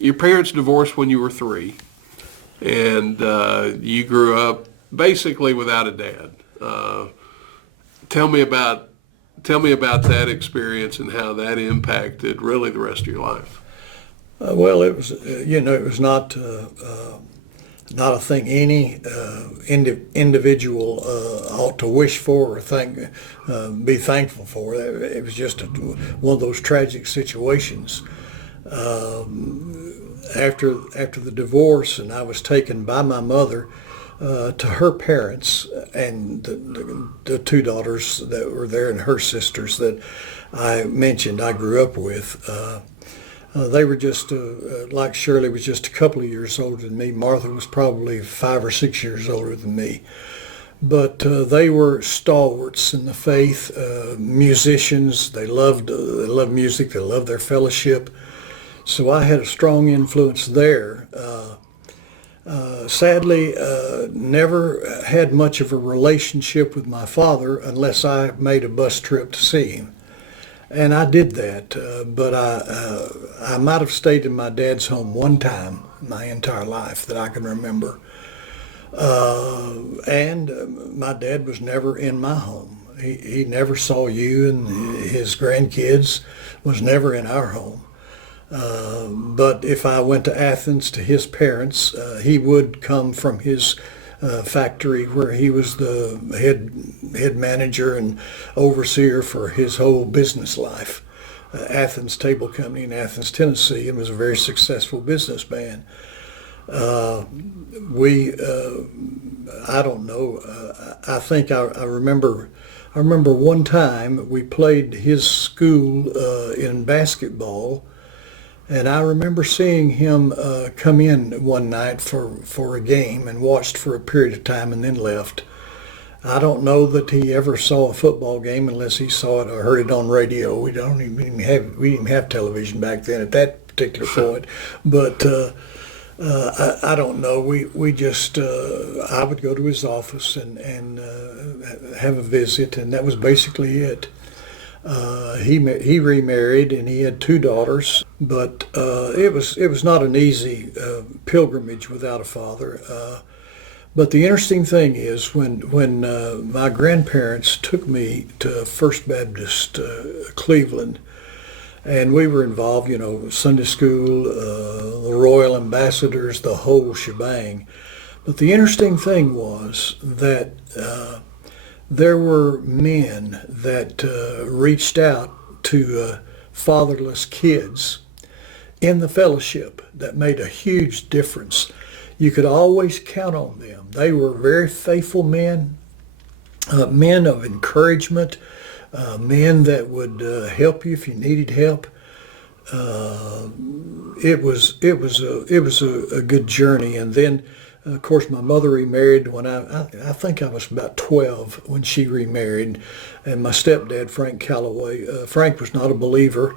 Your parents divorced when you were 3, and you grew up basically without a dad. Tell me about that experience and how that impacted really the rest of your life. Well, it was it was not a thing any individual ought to wish for or be thankful for. It was just one of those tragic situations. After the divorce, and I was taken by my mother to her parents and the 2 daughters that were there and her sisters that I mentioned I grew up with. They were just, like Shirley was just a couple of years older than me. Martha was probably 5 or 6 years older than me. But they were stalwarts in the faith, musicians. They loved music. They loved their fellowship. So I had a strong influence there. Sadly, never had much of a relationship with my father unless I made a bus trip to see him. And I did that, but I might have stayed in my dad's home one time my entire life that I can remember. And my dad was never in my home. He never saw you, and his grandkids was never in our home. But if I went to Athens to his parents, he would come from his factory where he was the head manager and overseer for his whole business life. Athens Table Company in Athens, Tennessee, and was a very successful businessman. I don't know. I think I remember one time we played his school in basketball. And I remember seeing him come in one night for a game and watched for a period of time and then left. I don't know that he ever saw a football game unless he saw it or heard it on radio. We didn't have television back then at that particular point. But I don't know. We just I would go to his office and have a visit, and that was basically it. He remarried and he had 2 daughters, but it was not an easy pilgrimage without a father. But the interesting thing is when my grandparents took me to First Baptist Cleveland, and we were involved, Sunday school, the Royal Ambassadors, the whole shebang. But the interesting thing was that there were men that reached out to fatherless kids in the fellowship that made a huge difference. You could always count on them. They were very faithful men, men of encouragement, men that would help you if you needed help. It was a good journey, and then. Of course, my mother remarried when I think I was about 12 when she remarried, and my stepdad, Frank Calloway. Frank was not a believer.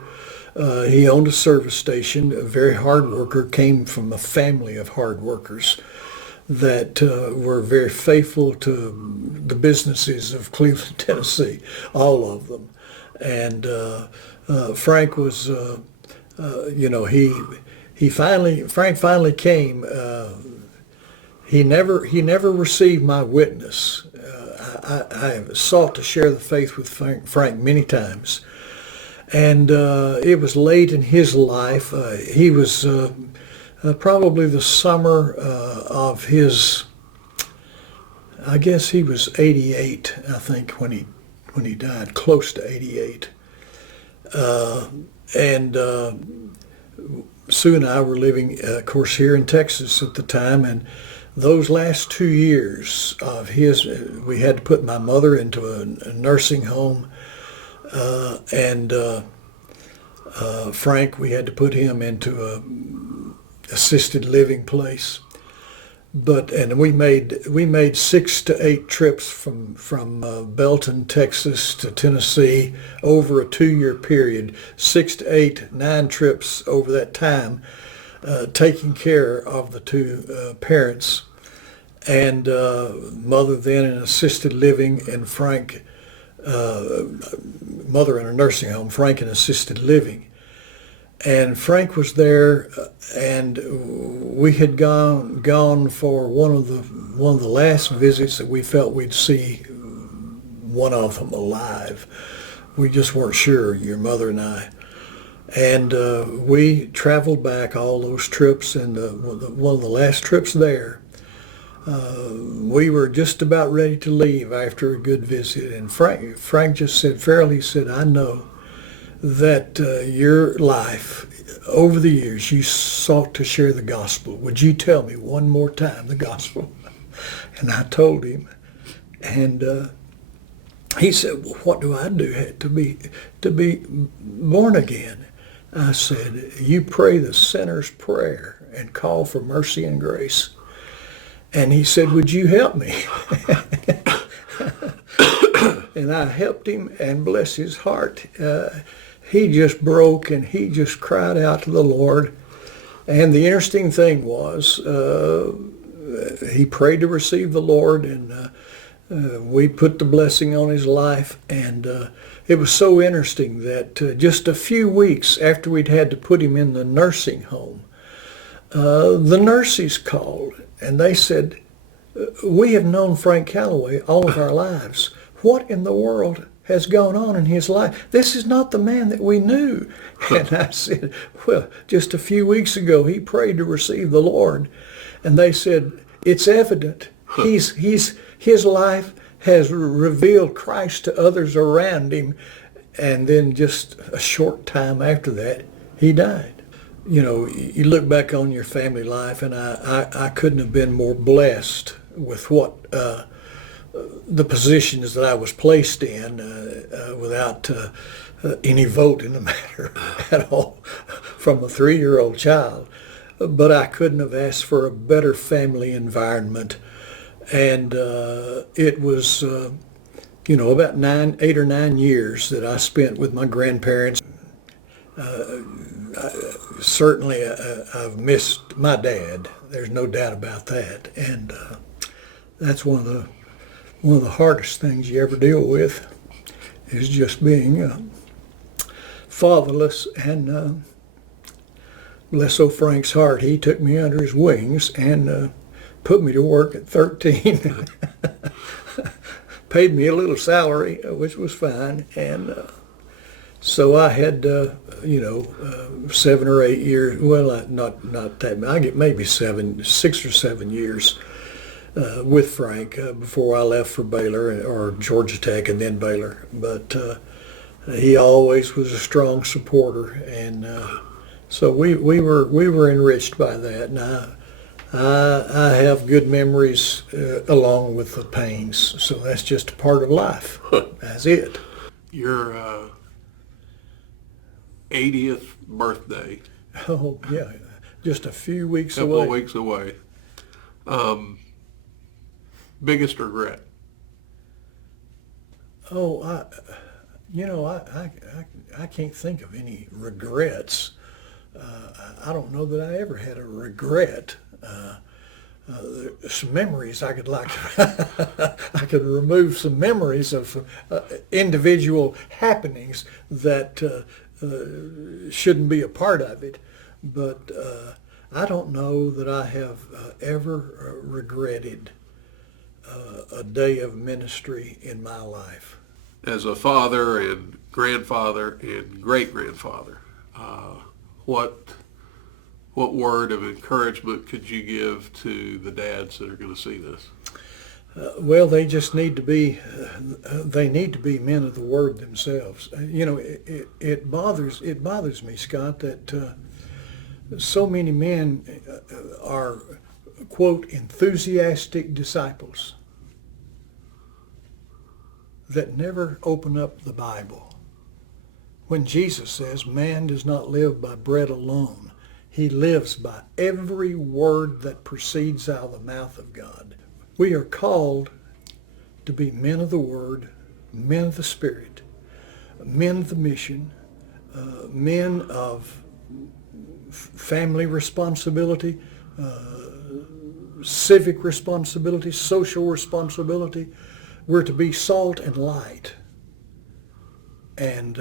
He owned a service station, a very hard worker, came from a family of hard workers that were very faithful to the businesses of Cleveland, Tennessee, all of them. And Frank was, Frank finally came. He never received my witness. I have sought to share the faith with Frank many times. And it was late in his life. He was probably the summer of his, I guess he was 88, I think, when he died, close to 88. And Sue and I were living, of course, here in Texas at the time, and those last 2 years of his, we had to put my mother into a nursing home, and Frank, we had to put him into a assisted living place. And we made 6 to 8 trips from Belton, Texas to Tennessee over a 2-year period, 6 to 8, 9 trips over that time. Taking care of the 2 parents, and mother then in assisted living, and Frank, mother in a nursing home, Frank in assisted living. And Frank was there, and we had gone for one of the last visits that we felt we'd see one of them alive. We just weren't sure, your mother and I. And we traveled back all those trips, and one of the last trips there, we were just about ready to leave after a good visit. And Frank just said, Farrell, he said, I know that your life, over the years, you sought to share the gospel. Would you tell me one more time the gospel? And I told him. And he said, well, what do I do to be born again? I said, you pray the sinner's prayer and call for mercy and grace. And he said, would you help me? And I helped him, and bless his heart, he just broke and he just cried out to the Lord. And the interesting thing was, he prayed to receive the Lord, and we put the blessing on his life. And it was so interesting that just a few weeks after we'd had to put him in the nursing home, the nurses called and they said, we have known Frank Calloway all of our lives. What in the world has gone on in his life? This is not the man that we knew. And I said, well, just a few weeks ago he prayed to receive the Lord. And they said, it's evident. His life has revealed Christ to others around him. And then just a short time after that, he died. You know, you look back on your family life, and I couldn't have been more blessed with what the positions that I was placed in without any vote in the matter at all from a 3-year-old child. But I couldn't have asked for a better family environment. And it was, about 8 or 9 years that I spent with my grandparents. Certainly, I've missed my dad. There's no doubt about that. And that's one of the hardest things you ever deal with, is just being fatherless. And bless old Frank's heart, he took me under his wings and put me to work at 13. Paid me a little salary, which was fine. And so I had, 7 or 8 years. Well, not that. I get maybe 6 or 7 years with Frank before I left for Baylor or Georgia Tech and then Baylor. But he always was a strong supporter, and so we were enriched by that. And I have good memories along with the pains. So that's just a part of life. That's it. Your 80th birthday. Oh, yeah. Just a few weeks away. Couple of weeks away. Biggest regret? Oh, I can't think of any regrets. I don't know that I ever had a regret. Some memories I could I could remove some memories of individual happenings that shouldn't be a part of it, but I don't know that I have ever regretted a day of ministry in my life. As a father and grandfather and great-grandfather, what word of encouragement could you give to the dads that are going to see this? Well, they just need to be. They need to be men of the Word themselves. It bothers me, Scott, that so many men are, quote, enthusiastic disciples that never open up the Bible. When Jesus says, "Man does not live by bread alone; he lives by every word that proceeds out of the mouth of God." We are called to be men of the Word, men of the Spirit, men of the mission, men of family responsibility, civic responsibility, social responsibility. We're to be salt and light. And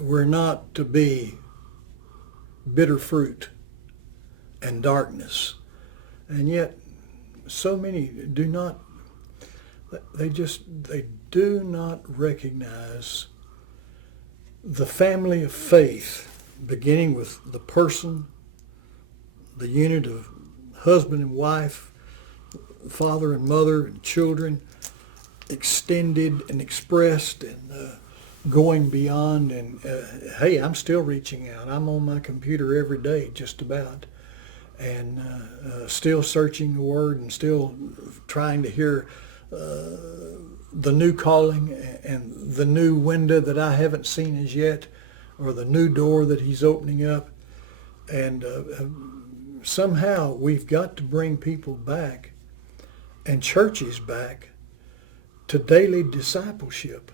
we're not to be bitter fruit and darkness. And yet so many do not, they do not recognize the family of faith, beginning with the person, the unit of husband and wife, father and mother and children, extended and expressed and going beyond. And hey, I'm still reaching out. I'm on my computer every day just about, and still searching the Word and still trying to hear the new calling and the new window that I haven't seen as yet, or the new door that He's opening up. And somehow we've got to bring people back and churches back to daily discipleship,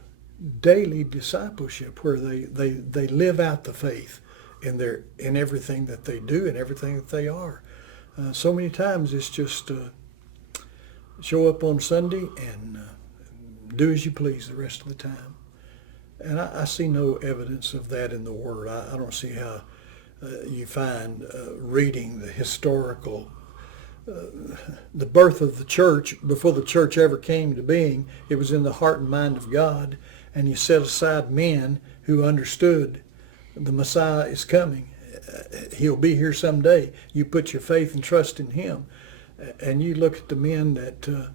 where they live out the faith in everything that they do and everything that they are. So many times it's just show up on Sunday and do as you please the rest of the time. And I see no evidence of that in the Word. I don't see how you find reading the historical, the birth of the church. Before the church ever came to being, it was in the heart and mind of God, and you set aside men who understood the Messiah is coming. He'll be here someday. You put your faith and trust in Him. And you look at the men that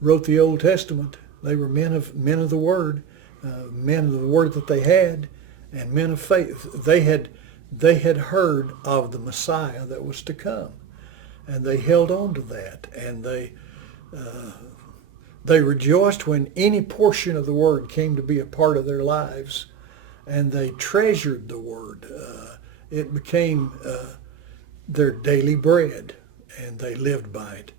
wrote the Old Testament. They were men of the Word, men of the Word that they had, and men of faith. They had heard of the Messiah that was to come, and they held on to that, and they rejoiced when any portion of the Word came to be a part of their lives, and they treasured the Word. It became their daily bread, and they lived by it.